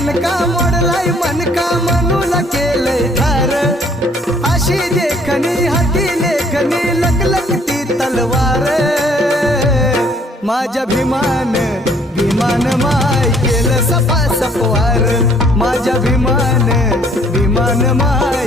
ठणका मोडलाय मनका मनूला केलंय ठार अशी देखणी हाती लेखनी लकलकती तलवार माझ्या भीमान विमान माय केलं सपा सपवार माझ्या विमान माय